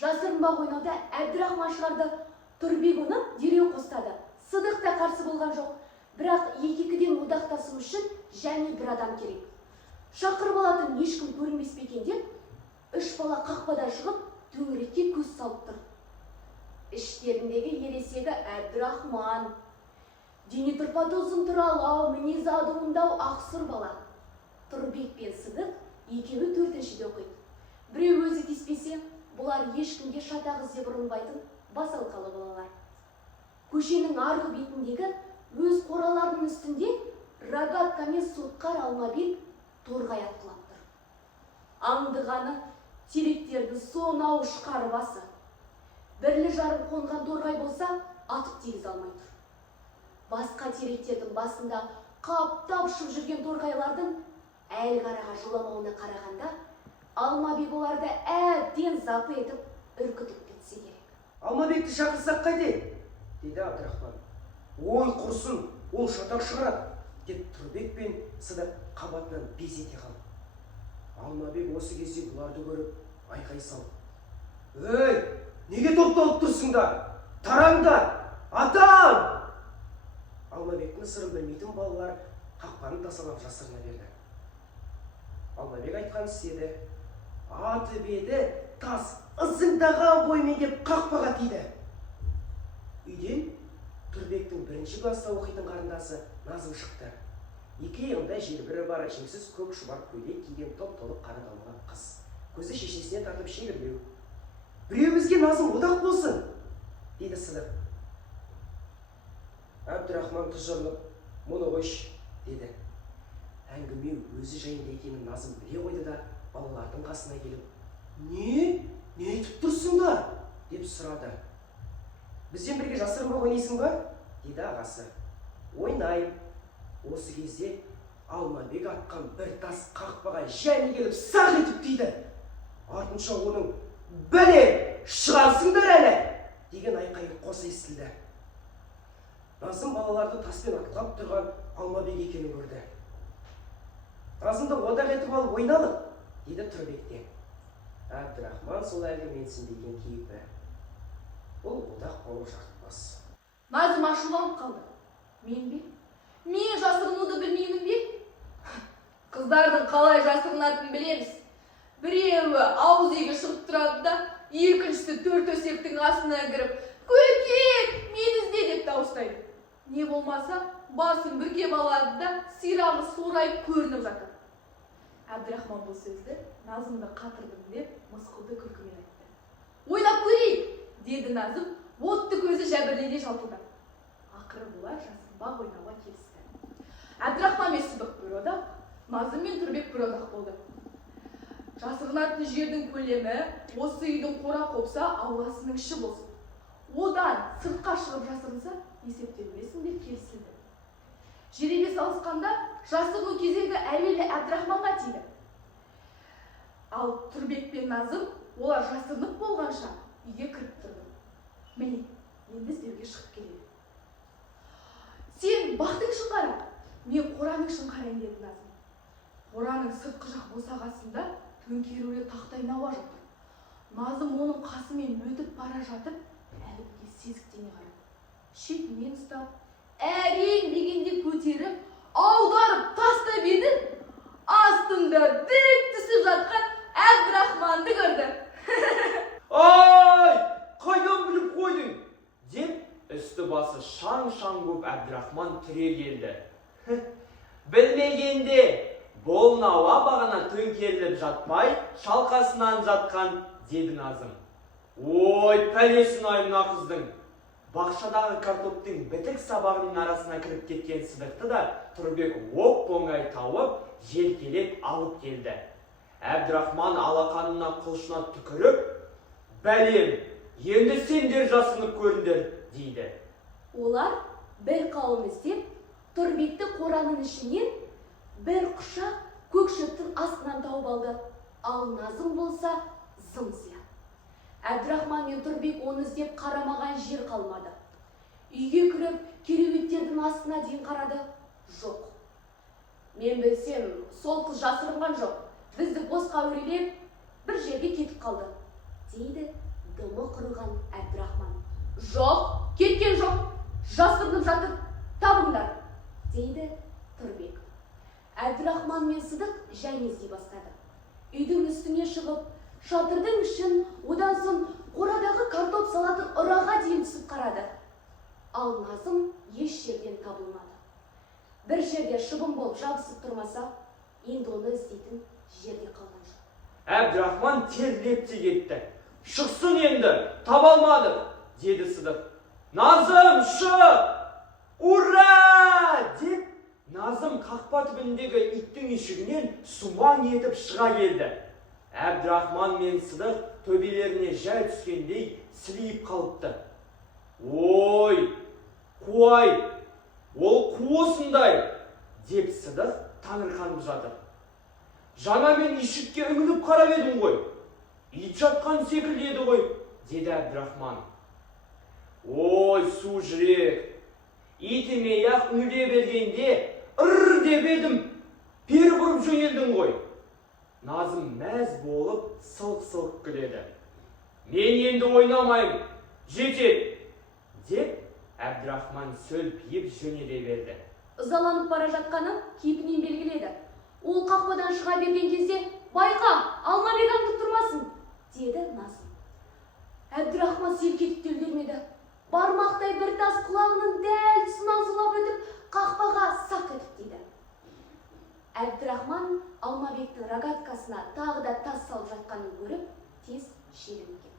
Жасырынбақ ойнауда Әбдірахманшыларды Тұрбек оны дереу қостады. Сыдық та қарсы болған жоқ. Бірақ екі-екіден одақтасу үшін және бір адам керек. Шақырып алатын ешкім көрінбес пе екен деп, үш бала қақпадан шығып, төңірекке көз салып тұр. Іштеріндегі ересегі Әбдірахман. Дене тұрпаты ұзын тұралау, мінезі адуындау ақсұр бала. Тұрбек пен Сыдық екеуі төртіншіде оқиды. Біреу өзі тиіспесе, бұлар ешкімге шатақ іздеп ұрынбайтын басалқалы балалар. Көшенің арғы бетіндегі өз қораларының үстінде рогатка мен сотқар Алмабек торғай атқылап тұр. Аңдығаны теректердің сонау ұшқары басы. Бірлі жарым қонған торғай болса, атып тегіз алмай тұр. Басқа теректердің басында қаптап ұшып жүрген торғайлардың әл қараға жоламауына қарағанда, Алмабек оларды әбден запы етіп, үркітіп кетсе керек. Алмабекті шақырсақ қайтеді, деді Әбдірахман. Ой құрсын, ол шатақ шығарады, деп Тұрбек пен Сыдық қабатынан безете қалды. Алмабек осы кезде бұларды көріп айқай салды. Ей, неге топталып тұрсыңдар? Тараңдар, атам! Алмабектің сырын білмейтін балалар қақпаны тасалап жасырына берді. Алмабек айтқан істеді. Атып еді, тас ызыңдаған боймен деп қақпаға тиді. Үйден Тұрбектің бірінші класста оқитын қарындасы Назым шықты. Екі иығында желбірі бар жеңсіз көк шұбар көйлек киген топ-толық қара дамыған қыз. Көзі шешесіне тартып шегірлеу. Біреуімізге Назым одақ болсын, деді Сыдық. Әбдірахман тұжырылып, мұны қойшы, деді. Әңгіме өзі жайында екенін Назым біле қойды да, балалардың қасына келіп, не айтып тұрсыңдар? Деп сұрады. Бізбен бірге жасырынбақ ойнайсың ба? Деді ағасы. Ойнайым. Осы кезде Алмабек атқан бір тас қақпаға және келіп сақ етіп тиді. Артынша оның бәле шығарсыңдар әлі деген айқайы қоса естілді. Назым балаларды таспен атқылап тұрған Алмабек екенін көрді. Назымды одақ етіп алып ойналық, деді Тұрбектен. Әбдірахман сол әлгі менсінбеген кейпі. Бұл одақ болу шартпас. Назым ашуланып қалды. Мен бе? Мен жасырынуды білмеймін бе? Қыздардың қалай жасырынатынын білеміз. Біреуі ауыз үйге шығып тұрады да, екіншісі төрт өсектің астына кіріп, «Көкек, мен ізде!» деп дауыстайды. Не болмаса, басын бүркеп алады да, сирағы сорайып көрініп жатыр. Әбдірахман бұл сөзді Назымды қатырдым деп, мысқылды күлкімен айтты. «Ойлап көрейік!» деді Назым, отты көзі жәбірлене жалтылдап. Ақыры бұлар жасырынбақ ойнауға келісті. Әбдірахман мен Сыдық бір одақ, Назым мен Тұрбек бір одақ болды. Жасырынатын жердің көлемі осы үйдің қора қопса ауласының іші болсын. Одан сыртқа шығып жасырынса, есептелмесін деп келісілді. Жеребе салысқанда жасырыну кезегі әуелі Әбдірахманға тиді. Ал Тұрбек пен Назым олар жасырынып болғанша үйге кіріп тұрды. Міне, енді іздеуге шығып келеді. Сен бақтың ішін қара, мен қораның ішін қарайын, деді Назым. Қораның сыртқы жақ босағасында төңкерулі тақтай науа жатыр. Назым оның қасымен өтіп бара жатып, әлгіге сезіктене қарады. Шетінен ұстап, әрең дегенде көтеріп, аударып тастап еді, астында дік түсіп жатқан Әбдірахманды көрді. Ай, қайдан біліп қойдың? Деп, үсті басы шаң-шаң боп Әбдірахман түре келді. Білмегенде, бұл науа бағана төңкеріліп жатпай, шалқасынан жатқан, деді Назым. Ой, пәлесін ай мына қыздың. Бақшадағы картоптың бітік сабағының арасына кіріп кеткен Сыдықты да Тұрбек оп-оңай тауып, желкелеп алып келді. Әбдірахман алақанына қылышына түкіріп, «Бәлем, енді сендер жасынып көріңдер», дейді. Олар бір қауым іздеп, Тұрбекті қораның ішінен бір құшақ көк шөптің астынан тауып алды. Ал Назым болса зым-зия. Әбдірахман мен Тұрбек оны іздеп қарамаған жер қалмады. Үйге кіріп, кереуеттердің астына дейін қарады. Жоқ. Мен білсем, сол қыз жасырынған жоқ. Бізді босқа өрелеп, бір жерге кетіп қалды, дейді дымы құрыған Әбдірахман. Жоқ, кеткен жоқ, жасырынып жатыр, табыңдар, дейді Тұрбек. Әбдірахман мен Сыдық және іздей бастады. Үйдің үстіне шығып, шатырдың ішін, одан соң қорадағы картоп салатын ұраға дейін түсіп қарады. Ал Назым еш жерден табылмады. Бір жерде шыбын болып жабысып тұрмаса, енді оны іздейтін жерде қалған жоқ. Әбдірахман терлеп те кетті. Шықсын енді, таба алмады, деді Сыдық. Назым, шық! Ура! деп Назым қақпа түбіндегі иттің үйшігінен сумаң етіп шыға келді. Әбдірахман мен Сыдық төбелеріне жай түскендей сілейіп қалыпты. Ой, қуай, ол қу осындай, деп Сыдық таңырқанып жатыр. Жаңа мен үйшікке үңіліп қарап едім ғой. Ит жатқан секілді еді ғой, деді Әбдірахман. Ой, су жүрек, итіме-ақ үңіле бергенде ыр деп едім, бері бұрып жөнелдің ғой. Назым мәз болып сылқ-сылқ күледі. Мен енді ойнамайым, жетеді, деп Әбдірахман сөлпиіп жөнеле берді. Ызаланып бара жатқаны кейпінен белгіледі. Ол қақпадан шыға берген кезде, байқа, Алмабек аңдып тұрмасын, деді Назым. Әбдірахман селк етіп те үлгермеді. Бармақтай бір тас құлағының дәл тұсынан зулап өтіп, қақпаға сақ етіп тиді. Әбдірахман Алмабектің рогаткасына тағы да тас салып жатқанын көріп, тез шегініп кетті.